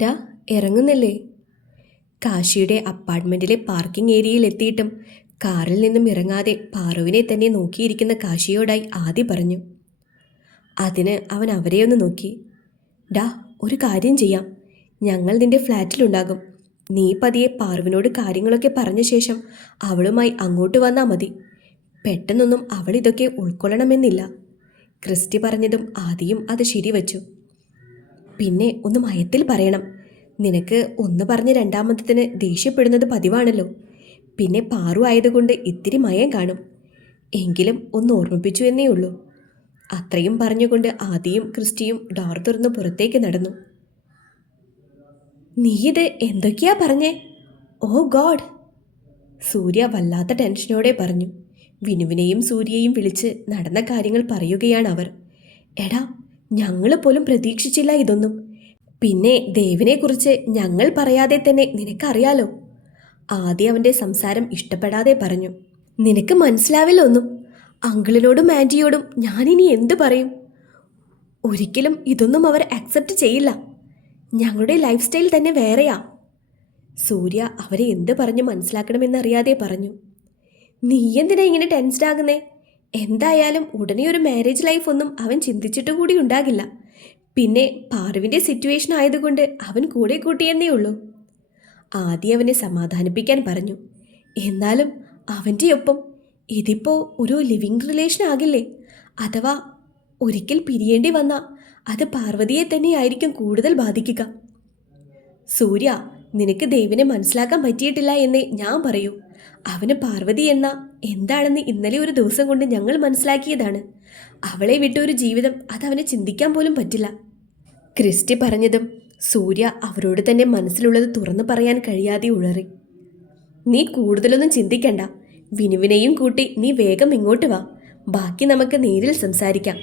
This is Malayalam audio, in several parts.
ദാ ഇറങ്ങുന്നില്ലേ? കാശിയുടെ അപ്പാർട്ട്മെൻറ്റിലെ പാർക്കിംഗ് ഏരിയയിൽ എത്തിയിട്ടും കാറിൽ നിന്നും ഇറങ്ങാതെ പാറുവിനെ തന്നെ നോക്കിയിരിക്കുന്ന കാശിയോടായി ആദി പറഞ്ഞു. അതിന് അവൻ അവരെയൊന്ന് നോക്കി. ഡാ, ഒരു കാര്യം ചെയ്യാം. ഞങ്ങൾ നിന്റെ ഫ്ലാറ്റിലുണ്ടാകും. നീ പതിയെ പാറുവിനോട് കാര്യങ്ങളൊക്കെ പറഞ്ഞ ശേഷം അവളുമായി അങ്ങോട്ട് വന്നാൽ മതി. പെട്ടെന്നൊന്നും അവൾ ഇതൊക്കെ ഉൾക്കൊള്ളണമെന്നില്ല. ക്രിസ്റ്റി പറഞ്ഞതും ആദിയും അത് ശരിവച്ചു. പിന്നെ ഒന്ന് മയത്തിൽ പറയണം. നിനക്ക് ഒന്ന് പറഞ്ഞ് രണ്ടാമത്തതിന് ദേഷ്യപ്പെടുന്നത് പതിവാണല്ലോ. പിന്നെ പാറു ആയതുകൊണ്ട് ഇത്തിരി മയം കാണും. എങ്കിലും ഒന്ന് ഓർമ്മിപ്പിച്ചു എന്നേ ഉള്ളൂ. അത്രയും പറഞ്ഞുകൊണ്ട് ആദിയും ക്രിസ്റ്റിയും ഡോർ തുറന്ന് പുറത്തേക്ക് നടന്നു. നീ ഇത് എന്തൊക്കെയാ പറഞ്ഞേ? ഓ ഗോഡ്! സൂര്യ വല്ലാത്ത ടെൻഷനോടെ പറഞ്ഞു. വിനുവിനെയും സൂര്യയെയും വിളിച്ച് നടന്ന കാര്യങ്ങൾ പറയുകയാണ് അവർ. എടാ, ഞങ്ങൾ പോലും പ്രതീക്ഷിച്ചില്ല ഇതൊന്നും. പിന്നെ ദേവിനെക്കുറിച്ച് ഞങ്ങൾ പറയാതെ തന്നെ നിനക്കറിയാലോ. ആദ്യം അവൻ്റെ സംസാരം ഇഷ്ടപ്പെടാതെ പറഞ്ഞു. നിനക്ക് മനസ്സിലാവില്ല ഒന്നും. അങ്കിളിനോടും ആൻറ്റിയോടും ഞാനിനി എന്തു പറയും? ഒരിക്കലും ഇതൊന്നും അവർ അക്സെപ്റ്റ് ചെയ്യില്ല. ഞങ്ങളുടെ ലൈഫ് സ്റ്റൈൽ തന്നെ വേറെയാ. സൂര്യ അവരെ എന്ത് പറഞ്ഞ് മനസ്സിലാക്കണമെന്നറിയാതെ പറഞ്ഞു. നീ എന്തിനാ ഇങ്ങനെ ടെൻസ്ഡ് ആകുന്നേ? എന്തായാലും ഉടനെ ഒരു മാരേജ് ലൈഫ് ഒന്നും അവൻ ചിന്തിച്ചിട്ട് കൂടി ഉണ്ടാകില്ല. പിന്നെ പാറുവിൻ്റെ സിറ്റുവേഷൻ ആയതുകൊണ്ട് അവൻ കൂടെ കൂട്ടിയെന്നേ ഉള്ളൂ. ആദ്യം അവനെ സമാധാനിപ്പിക്കാൻ പറഞ്ഞു. എന്നാലും അവൻ്റെ ഒപ്പം ഇതിപ്പോൾ ഒരു ലിവിങ് റിലേഷൻ ആകില്ലേ? അഥവാ ഒരിക്കൽ പിരിയേണ്ടി വന്നാൽ അത് പാർവതിയെ തന്നെയായിരിക്കും കൂടുതൽ ബാധിക്കുക. സൂര്യ, നിനക്ക് ദേവിനെ മനസ്സിലാക്കാൻ പറ്റിയിട്ടില്ല എന്നേ ഞാൻ പറയൂ. അവന് പാർവതി എന്താണെന്ന് ഇന്നലെ ഒരു ദിവസം കൊണ്ട് ഞങ്ങൾ മനസ്സിലാക്കിയതാണ്. അവളെ വിട്ടൊരു ജീവിതം അതവന് ചിന്തിക്കാൻ പോലും പറ്റില്ല. ക്രിസ്റ്റി പറഞ്ഞതും സൂര്യ അവരോട് തന്നെ മനസ്സിലുള്ളത് തുറന്നു പറയാൻ കഴിയാതെ ഉഴറി. നീ കൂടുതലൊന്നും ചിന്തിക്കണ്ട. വിനുവിനെയും കൂട്ടി നീ വേഗം ഇങ്ങോട്ട് വാ. ബാക്കി നമുക്ക് നേരിൽ സംസാരിക്കാം.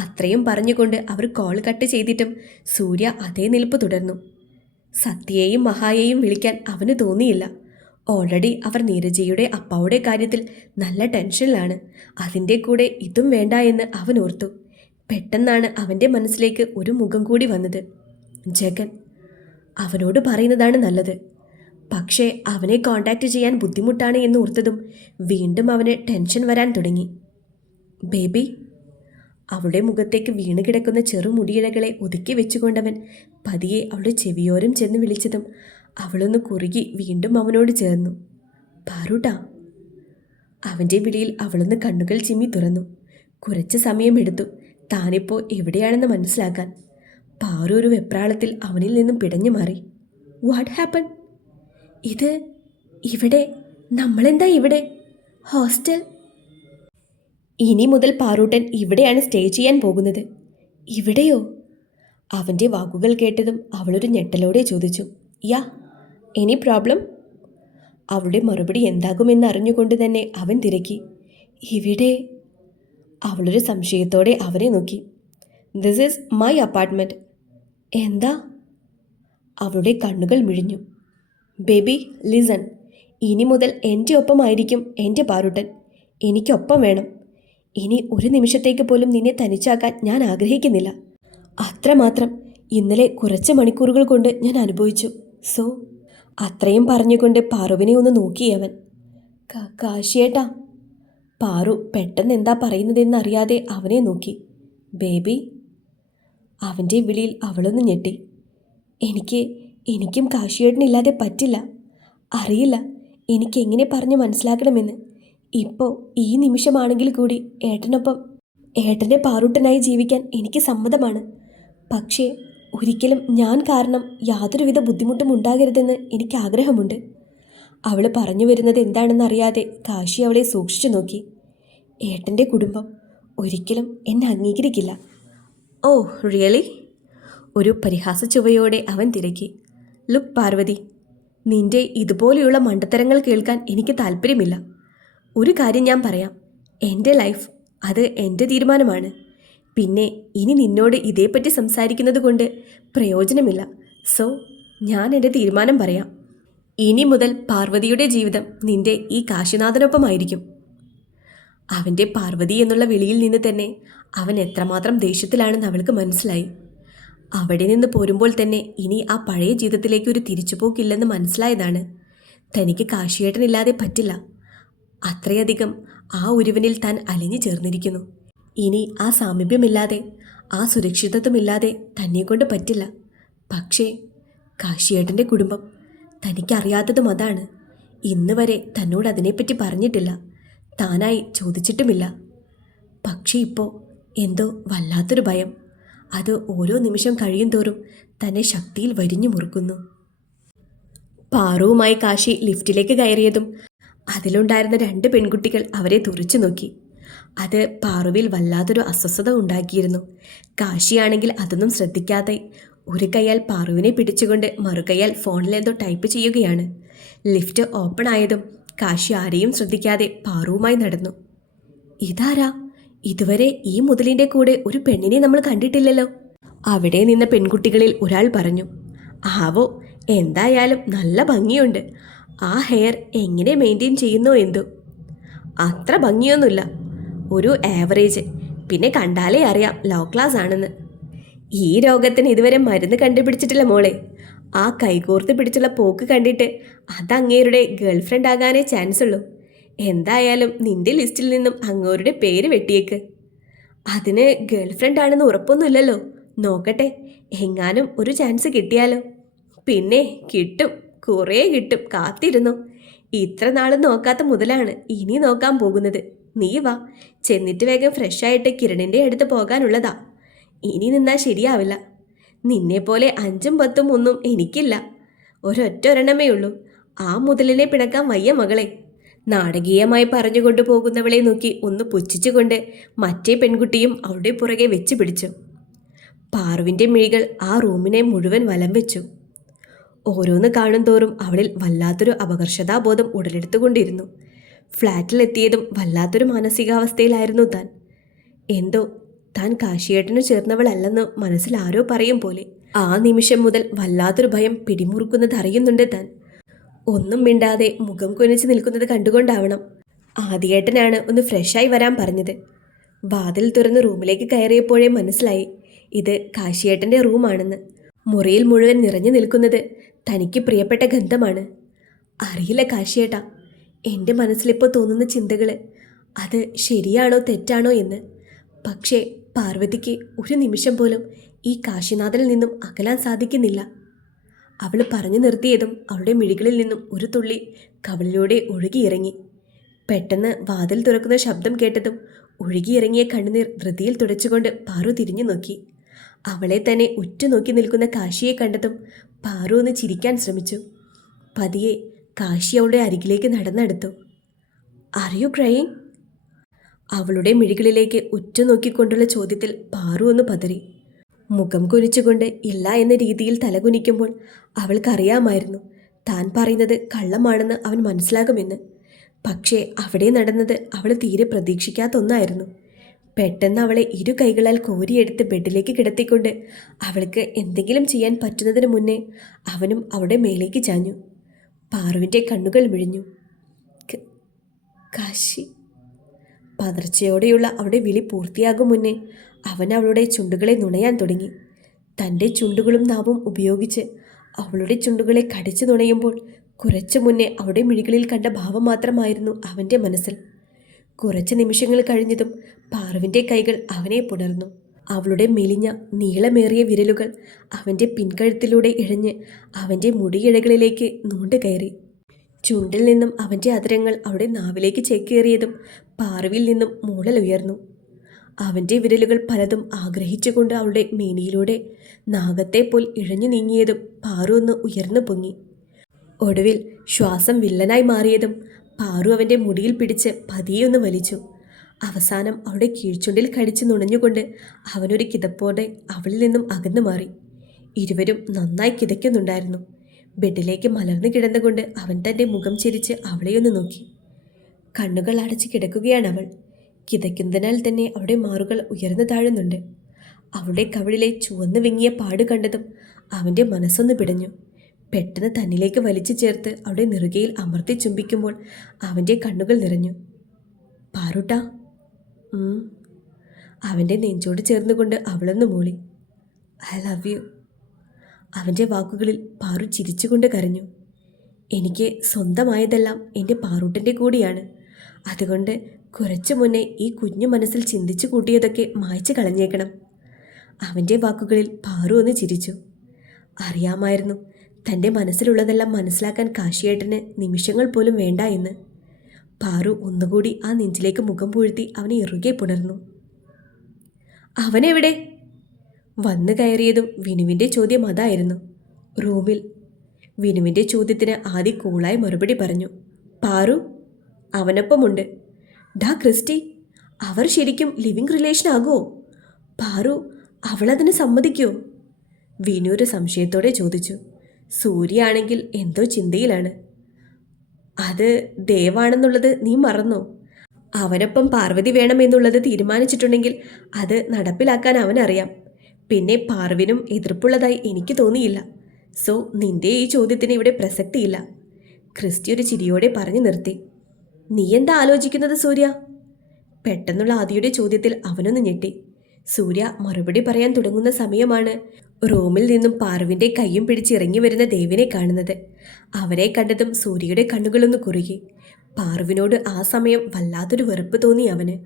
അത്രയും പറഞ്ഞുകൊണ്ട് അവർ കോൾ കട്ട് ചെയ്തിട്ടും സൂര്യ അതേ നിൽപ്പ് തുടർന്നു. സത്യയെയും മഹായെയും വിളിക്കാൻ അവന് തോന്നിയില്ല. ഓൾറെഡി അവർ നീരജയുടെ അപ്പാവുടെ കാര്യത്തിൽ നല്ല ടെൻഷനിലാണ്. അതിൻ്റെ കൂടെ ഇതും വേണ്ട എന്ന് അവൻ ഓർത്തു. പെട്ടെന്നാണ് അവൻ്റെ മനസ്സിലേക്ക് ഒരു മുഖം കൂടി വന്നത്. ജഗൻ. അവനോട് പറയുന്നതാണ് നല്ലത്. പക്ഷേ അവനെ കോണ്ടാക്റ്റ് ചെയ്യാൻ ബുദ്ധിമുട്ടാണ് എന്ന് ഓർത്തതും വീണ്ടും അവന് ടെൻഷൻ വരാൻ തുടങ്ങി. ബേബി. അവളുടെ മുഖത്തേക്ക് വീണ് കിടക്കുന്ന ചെറുമുടിയിഴകളെ ഒതുക്കി വെച്ചുകൊണ്ടവൻ പതിയെ അവളുടെ ചെവിയോരം ചെന്ന് വിളിച്ചതും അവളൊന്ന് കുറുകി വീണ്ടും അവനോട് ചേർന്നു. പാറൂട്ടാ. അവൻ്റെ വിളിയിൽ അവളൊന്ന് കണ്ണുകൾ ചിമ്മി തുറന്നു. കുറച്ച് സമയമെടുത്തു താനിപ്പോൾ എവിടെയാണെന്ന് മനസ്സിലാക്കാൻ. പാറു ഒരു വെപ്രാളത്തിൽ അവനിൽ നിന്നും പിടഞ്ഞു മാറി. What happen? ഇവിടെ നമ്മളെന്താ ഇവിടെ? ഹോസ്റ്റൽ? ഇനി മുതൽ പാറൂട്ടൻ ഇവിടെയാണ് സ്റ്റേ ചെയ്യാൻ പോകുന്നത്. ഇവിടെയോ? അവൻ്റെ വാക്കുകൾ കേട്ടതും അവളൊരു ഞെട്ടലോടെ ചോദിച്ചു. യാ, എനി പ്രോബ്ലം? അവളുടെ മറുപടി എന്താകുമെന്ന് അറിഞ്ഞുകൊണ്ട് തന്നെ അവൻ തിരക്കി. ഇവിടെ? അവളൊരു സംശയത്തോടെ അവനെ നോക്കി. This is my apartment. എന്താ? അവളുടെ കണ്ണുകൾ മിഴിഞ്ഞു. Baby, listen. ഇനി മുതൽ എൻ്റെ ഒപ്പമായിരിക്കും എൻ്റെ പാറൂട്ടൻ. എനിക്കൊപ്പം വേണം. ഇനി ഒരു നിമിഷത്തേക്ക് പോലും നിന്നെ തനിച്ചാക്കാൻ ഞാൻ ആഗ്രഹിക്കുന്നില്ല. അത്രമാത്രം ഇന്നലെ കുറച്ച് മണിക്കൂറുകൾ കൊണ്ട് ഞാൻ അനുഭവിച്ചു. സോ അത്രയും പറഞ്ഞുകൊണ്ട് പാറുവിനെ ഒന്ന് നോക്കിയവൻ. കാശിയേട്ടാ. പാറു പെട്ടെന്ന് എന്താ പറയുന്നതെന്നറിയാതെ അവനെ നോക്കി. ബേബി. അവൻ്റെ വിളിയിൽ അവളൊന്ന് ഞെട്ടി. എനിക്കും കാശിയേട്ടനില്ലാതെ പറ്റില്ല. അറിയില്ല എനിക്കെങ്ങനെ പറഞ്ഞ് മനസ്സിലാക്കണമെന്ന്. ഇപ്പോൾ ഈ നിമിഷമാണെങ്കിൽ കൂടി ഏട്ടനൊപ്പം ഏട്ടൻ്റെ പാറൂട്ടനായി ജീവിക്കാൻ എനിക്ക് സമ്മതമാണ്. പക്ഷേ ഒരിക്കലും ഞാൻ കാരണം യാതൊരുവിധ ബുദ്ധിമുട്ടും ഉണ്ടാകരുതെന്ന് എനിക്ക് ആഗ്രഹമുണ്ട്. അവൾ പറഞ്ഞു വരുന്നത് എന്താണെന്നറിയാതെ കാശി അവളെ സൂക്ഷിച്ചു നോക്കി. ഏട്ടൻ്റെ കുടുംബം ഒരിക്കലും എന്നെ അംഗീകരിക്കില്ല. Oh really? ഒരു പരിഹാസ ചുവയോടെ അവൻ തിരക്കി. ലുക്ക് പാർവതി, നിന്റെ ഇതുപോലെയുള്ള മണ്ടത്തരങ്ങൾ കേൾക്കാൻ എനിക്ക് താല്പര്യമില്ല. ഒരു കാര്യം ഞാൻ പറയാം. എൻ്റെ ലൈഫ്, അത് എൻ്റെ തീരുമാനമാണ്. പിന്നെ ഇനി നിന്നോട് ഇതേപ്പറ്റി സംസാരിക്കുന്നത് കൊണ്ട് പ്രയോജനമില്ല. സോ ഞാൻ എൻ്റെ തീരുമാനം പറയാം. ഇനി മുതൽ പാർവതിയുടെ ജീവിതം നിന്റെ ഈ കാശിനാഥനൊപ്പമായിരിക്കും. അവൻ്റെ പാർവതി എന്നുള്ള വിളിയിൽ നിന്ന് തന്നെ അവൻ എത്രമാത്രം ദേഷ്യത്തിലാണെന്ന് അവൾക്ക് മനസ്സിലായി. അവിടെ നിന്ന് പോരുമ്പോൾ തന്നെ ഇനി ആ പഴയ ജീവിതത്തിലേക്ക് ഒരു തിരിച്ചുപോക്കില്ലെന്ന് മനസ്സിലായതാണ്. തനിക്ക് കാശിയേട്ടനില്ലാതെ പറ്റില്ല. അത്രയധികം ആ ഒരുവനിൽ താൻ അലിഞ്ഞു ചേർന്നിരിക്കുന്നു. ഇനി ആ സാമീപ്യമില്ലാതെ, ആ സുരക്ഷിതത്വമില്ലാതെ തന്നെക്കൊണ്ട് പറ്റില്ല. പക്ഷേ കാശിയേട്ടൻ്റെ കുടുംബം, തനിക്കറിയാത്തതും അതാണ്. ഇന്ന് വരെ തന്നോട് അതിനെപ്പറ്റി പറഞ്ഞിട്ടില്ല, താനായി ചോദിച്ചിട്ടുമില്ല. പക്ഷേ ഇപ്പോൾ എന്തോ വല്ലാത്തൊരു ഭയം. അത് ഓരോ നിമിഷം കഴിയും തോറും തന്നെ ശക്തിയിൽ വരിഞ്ഞു മുറുക്കുന്നു. പാറുവുമായി കാശി ലിഫ്റ്റിലേക്ക് കയറിയതും അതിലുണ്ടായിരുന്ന 2 പെൺകുട്ടികൾ അവരെ തുറിച്ചു നോക്കി. അത് പാറുവിൽ വല്ലാതൊരു അസ്വസ്ഥത ഉണ്ടാക്കിയിരുന്നു. കാശിയാണെങ്കിൽ അതൊന്നും ശ്രദ്ധിക്കാതെ ഒരു കൈയാൽ പാറുവിനെ പിടിച്ചുകൊണ്ട് മറുകൈയാൽ ഫോണിലെന്തോ ടൈപ്പ് ചെയ്യുകയാണ്. ലിഫ്റ്റ് ഓപ്പൺ ആയതും കാശി ആരെയും ശ്രദ്ധിക്കാതെ പാറുവുമായി നടന്നു. ഇതാരാ? ഇതുവരെ ഈ മുതലിൻ്റെ കൂടെ ഒരു പെണ്ണിനെ നമ്മൾ കണ്ടിട്ടില്ലല്ലോ. അവിടെ നിന്ന പെൺകുട്ടികളിൽ ഒരാൾ പറഞ്ഞു. ആവോ, എന്തായാലും നല്ല ഭംഗിയുണ്ട്. ആ ഹെയർ എങ്ങനെ മെയിൻറ്റെയിൻ ചെയ്യുന്നോ എന്തോ. അത്ര ഭംഗിയൊന്നുമില്ല, ഒരു ആവറേജ്. പിന്നെ കണ്ടാലേ അറിയാം ലോ ക്ലാസ് ആണെന്ന്. ഈ രോഗത്തിന് ഇതുവരെ മരുന്ന് കണ്ടുപിടിച്ചിട്ടില്ല മോളെ. ആ കൈകോർത്ത് പിടിച്ചുള്ള പോക്ക് കണ്ടിട്ട് അത് അങ്ങേരുടെ ഗേൾഫ്രണ്ട് ആകാനേ ചാൻസ് ഉള്ളൂ. എന്തായാലും നിന്റെ ലിസ്റ്റിൽ നിന്നും അങ്ങോരുടെ പേര് വെട്ടിയേക്ക്. അതിന് ഗേൾഫ്രണ്ട് ആണെന്ന് ഉറപ്പൊന്നുമില്ലല്ലോ. നോക്കട്ടെ, എങ്ങാനും ഒരു ചാൻസ് കിട്ടിയാലോ. പിന്നെ കിട്ടും, കുറേ കിട്ടും, കാത്തിരുന്നു. ഇത്ര നാളും നോക്കാത്ത മുതലാണ് ഇനി നോക്കാൻ പോകുന്നത്. നീ വാ, ചെന്നിട്ട് വേഗം ഫ്രഷായിട്ട് കിരണിൻ്റെ അടുത്ത് പോകാനുള്ളതാ. ഇനി നിന്നാൽ ശരിയാവില്ല. നിന്നെപ്പോലെ 5ഉം 10ഉം ഒന്നും എനിക്കില്ല. ഒരൊറ്റൊരെണ്ണമേ ഉള്ളൂ. ആ മുതലിനെ പിണക്കാൻ വയ്യ മകളെ. നാടകീയമായി പറഞ്ഞുകൊണ്ടു പോകുന്നവളെ നോക്കി ഒന്ന് പുച്ഛിച്ചുകൊണ്ട് മറ്റേ പെൺകുട്ടിയും അവളുടെ പുറകെ വെച്ച് പിടിച്ചു. പാറുവിൻ്റെ മിഴികൾ ആ റൂമിനെ മുഴുവൻ വലം വെച്ചു. ഓരോന്ന് കാണും തോറും അവളിൽ വല്ലാത്തൊരു അപകർഷതാബോധം ഉടലെടുത്തുകൊണ്ടിരുന്നു. ഫ്ലാറ്റിലെത്തിയതും വല്ലാത്തൊരു മാനസികാവസ്ഥയിലായിരുന്നു താൻ. എന്തോ താൻ കാശിയേട്ടനു ചേർന്നവളല്ലെന്ന് മനസ്സിൽ ആരോ പറയും പോലെ. ആ നിമിഷം മുതൽ വല്ലാത്തൊരു ഭയം പിടിമുറുക്കുന്നത് അറിയുന്നുണ്ട് താൻ. ഒന്നും മിണ്ടാതെ മുഖം കുനിച്ച് നിൽക്കുന്നത് കണ്ടുകൊണ്ടാവണം ആദിയേട്ടനാണ് ഒന്ന് ഫ്രഷായി വരാൻ പറഞ്ഞത്. വാതിൽ തുറന്ന് റൂമിലേക്ക് കയറിയപ്പോഴേ മനസ്സിലായി ഇത് കാശിയേട്ടൻ്റെ റൂമാണെന്ന്. മുറിയിൽ മുഴുവൻ നിറഞ്ഞു നിൽക്കുന്നത് തനിക്ക് പ്രിയപ്പെട്ട ഗന്ധമാണ്. അറിയില്ല കാശിയേട്ടാ, എൻ്റെ മനസ്സിലിപ്പോൾ തോന്നുന്ന ചിന്തകൾ അത് ശരിയാണോ തെറ്റാണോ എന്ന്. പക്ഷേ പാർവതിക്ക് ഒരു നിമിഷം പോലും ഈ കാശിനാഥനിൽ നിന്നും അകലാൻ സാധിക്കുന്നില്ല. അവൾ പറഞ്ഞു നിർത്തിയതും അവളുടെ മിഴികളിൽ നിന്നും ഒരു തുള്ളി കവിളിലൂടെ ഒഴുകിയിറങ്ങി. പെട്ടെന്ന് വാതിൽ തുറക്കുന്ന ശബ്ദം കേട്ടതും ഒഴുകിയിറങ്ങിയ കണ്ണുനീർ ധൃതിയിൽ തുടച്ചുകൊണ്ട് പാറു തിരിഞ്ഞു നോക്കി. അവളെ തന്നെ ഉറ്റുനോക്കി നിൽക്കുന്ന കാശിയെ കണ്ടതും പാറു ഒന്ന് ചിരിക്കാൻ ശ്രമിച്ചു. പതിയെ കാശി അവളുടെ അരികിലേക്ക് നടന്നെടുത്തു. Are you crying? അവളുടെ മിഴികളിലേക്ക് ഉറ്റുനോക്കിക്കൊണ്ടുള്ള ചോദ്യത്തിൽ പാറു ഒന്ന് പതറി. മുഖം കുനിച്ചുകൊണ്ട് ഇല്ല എന്ന രീതിയിൽ തലകുനിക്കുമ്പോൾ അവൾക്കറിയാമായിരുന്നു താൻ പറയുന്നത് കള്ളമാണെന്ന് അവൻ മനസ്സിലാകുമെന്ന്. പക്ഷേ അവിടെ നടന്നത് അവൾ തീരെ പ്രതീക്ഷിക്കാത്ത ഒന്നായിരുന്നു. പെട്ടെന്ന് അവളെ 2 കൈകളാൽ കോരിയെടുത്ത് ബെഡിലേക്ക് കിടത്തിക്കൊണ്ട് അവൾക്ക് എന്തെങ്കിലും ചെയ്യാൻ പറ്റുന്നതിന് മുന്നേ അവനും അവളുടെ മേലേക്ക് ചാഞ്ഞു. പാറുവിൻ്റെ കണ്ണുകൾ മിഴിഞ്ഞു. കാശി. പതർച്ചയോടെയുള്ള അവളുടെ വിളി പൂർത്തിയാകും മുന്നേ അവൻ അവളുടെ ചുണ്ടുകളെ നുണയാൻ തുടങ്ങി. തൻ്റെ ചുണ്ടുകളും നാവും ഉപയോഗിച്ച് അവളുടെ ചുണ്ടുകളെ കടിച്ചു നുണയുമ്പോൾ കുറച്ചു മുന്നേ അവളുടെ മിഴികളിൽ കണ്ട ഭാവം മാത്രമായിരുന്നു അവൻ്റെ മനസ്സിൽ. കുറച്ച് നിമിഷങ്ങൾ കഴിഞ്ഞതും പാറുവിൻ്റെ കൈകൾ അവനെ പുണർന്നു. അവളുടെ മെലിഞ്ഞ നീളമേറിയ വിരലുകൾ അവൻ്റെ പിൻകഴുത്തിലൂടെ ഇഴഞ്ഞ് അവൻ്റെ മുടിയിഴകളിലേക്ക് നൂണ്ടുകയറി. ചുണ്ടിൽ നിന്നും അവൻ്റെ അതരങ്ങൾ അവളുടെ നാവിലേക്ക് ചേക്കേറിയതും പാറുവിൽ നിന്നും മൂളൽ ഉയർന്നു. അവൻ്റെ വിരലുകൾ പലതും ആഗ്രഹിച്ചുകൊണ്ട് അവളുടെ മേനിയിലൂടെ നാഗത്തെ പോൽ ഇഴഞ്ഞു നീങ്ങിയതും പാറു ഒന്ന് ഉയർന്നു പൊങ്ങി. ഒടുവിൽ ശ്വാസം വില്ലനായി മാറിയതും പാറു അവൻ്റെ മുടിയിൽ പിടിച്ച് പതിയൊന്ന് വലിച്ചു. അവസാനം അവളുടെ കീഴ്ചുണ്ടിൽ കടിച്ച് നുണഞ്ഞുകൊണ്ട് അവനൊരു കിതപ്പോടെ അവളിൽ നിന്നും അകന്നു മാറി. ഇരുവരും നന്നായി കിതയ്ക്കുന്നുണ്ടായിരുന്നു. ബെഡിലേക്ക് മലർന്നു കിടന്നുകൊണ്ട് അവൻ തൻ്റെ മുഖം ചെരിച്ച് അവളെയൊന്ന് നോക്കി. കണ്ണുകൾ അടച്ച് കിടക്കുകയാണ് അവൾ. കിതയ്ക്കുന്നതിനാൽ തന്നെ അവളുടെ മാറുകൾ ഉയർന്നു താഴുന്നുണ്ട്. അവളുടെ കവിളിലെ ചുവന്നു വിങ്ങിയ പാട് കണ്ടതും അവൻ്റെ മനസ്സൊന്ന് പിടഞ്ഞു. പെട്ടെന്ന് തന്നിലേക്ക് വലിച്ചു ചേർത്ത് അവളുടെ നെറുകയിൽ അമർത്തി ചുംബിക്കുമ്പോൾ അവൻ്റെ കണ്ണുകൾ നിറഞ്ഞു. പാറുട്ടാ. അവൻ്റെ നെഞ്ചോട് ചേർന്നുകൊണ്ട് അവളൊന്ന് മൂളി. I love you. അവൻ്റെ വാക്കുകളിൽ പാറു ചിരിച്ചുകൊണ്ട് കരഞ്ഞു. എനിക്ക് സ്വന്തമായതെല്ലാം എൻ്റെ പാറൂട്ടൻ്റെ കൂടിയാണ്. അതുകൊണ്ട് കുറച്ചു മുന്നേ ഈ കുഞ്ഞു മനസ്സിൽ ചിന്തിച്ചു കൂട്ടിയതൊക്കെ മായ്ച്ചു കളഞ്ഞേക്കണം. അവൻ്റെ വാക്കുകളിൽ പാറു ഒന്ന് ചിരിച്ചു. അറിയാമായിരുന്നു തൻ്റെ മനസ്സിലുള്ളതെല്ലാം മനസ്സിലാക്കാൻ കാശിയേട്ടന് നിമിഷങ്ങൾ പോലും വേണ്ട എന്ന്. പാറു ഒന്നുകൂടി ആ നെഞ്ചിലേക്ക് മുഖം പൂഴ്ത്തി അവനെ ഇറുകെ പുണർന്നു. അവനെവിടെ? വന്നു കയറിയതും വിനുവിൻ്റെ ചോദ്യം അതായിരുന്നു. റൂമിൽ. വിനുവിൻ്റെ ചോദ്യത്തിന് ആദി കൂളായി മറുപടി പറഞ്ഞു. പാറു അവനൊപ്പമുണ്ട്. ഡാ ക്രിസ്റ്റി, അവർ ശരിക്കും ലിവിങ് റിലേഷൻ ആകുമോ? പാറു അവളതിന് സമ്മതിക്കുമോ? വിനു ഒരു സംശയത്തോടെ ചോദിച്ചു. സൂര്യ ആണെങ്കിൽ എന്തോ ചിന്തയിലാണ്. അത് ദേവാണെന്നുള്ളത് നീ മറന്നോ? അവനൊപ്പം പാർവതി വേണമെന്നുള്ളത് തീരുമാനിച്ചിട്ടുണ്ടെങ്കിൽ അത് നടപ്പിലാക്കാൻ അവനറിയാം. പിന്നെ പാർവിനും എതിർപ്പുള്ളതായി എനിക്ക് തോന്നിയില്ല. സോ നിന്റെ ഈ ചോദ്യത്തിന് ഇവിടെ പ്രസക്തിയില്ല. ക്രിസ്റ്റി ഒരു ചിരിയോടെ പറഞ്ഞു നിർത്തി. നീ എന്താ ആലോചിക്കുന്നത് സൂര്യ? പെട്ടെന്നുള്ള ആദിയുടെ ചോദ്യത്തിൽ അവനൊന്ന് ഞെട്ടി. സൂര്യ മറുപടി പറയാൻ തുടങ്ങുന്ന സമയമാണ് റൂമിൽ നിന്നും പാർവിൻ്റെ കയ്യും പിടിച്ച് ഇറങ്ങി വരുന്ന ദേവിനെ കാണുന്നത്. അവരെ കണ്ടതും സൂര്യയുടെ കണ്ണുകളൊന്ന് കുറുകി. പാർവിനോട് ആ സമയം വല്ലാത്തൊരു വെറുപ്പ് തോന്നി അവന്.